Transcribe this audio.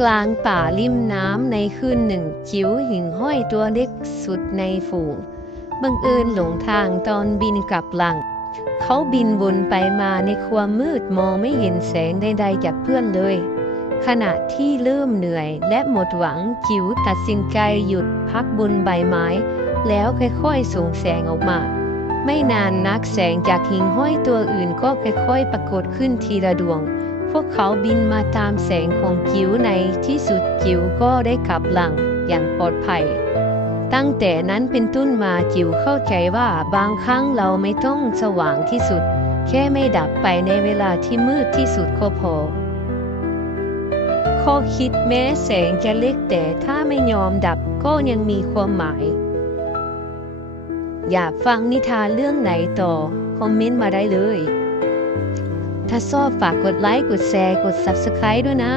กลางป่าริมน้ำในคืนหนึ่งจิ๋วหิ่งห้อยตัวเล็กสุดในฝูงบังเอิญหลงทางตอนบินกลับหลังเขาบินวนไปมาในความมืดมองไม่เห็นแสงใดๆจากเพื่อนเลยขณะที่เริ่มเหนื่อยและหมดหวังจิ๋วตัดสินใจหยุดพักบนใบไม้แล้วค่อยๆส่งแสงออกมาไม่นานนักแสงจากหิ่งห้อยตัวอื่นก็ค่อยๆปรากฏขึ้นทีละดวงพวกเขาบินมาตามแสงของจิ๋วในที่สุดจิ๋วก็ได้กลับหลังอย่างปลอดภัยตั้งแต่นั้นเป็นต้นมาจิ๋วเข้าใจว่าบางครั้งเราไม่ต้องสว่างที่สุดแค่ไม่ดับไปในเวลาที่มืดที่สุดก็พอข้อคิดแม้แสงจะเล็กแต่ถ้าไม่ยอมดับก็ยังมีความหมายอยากฟังนิทานเรื่องไหนต่อคอมเมนต์มาได้เลยถ้าชอบฝากกดไลค์กดแชร์กด Subscribe ด้วยนะ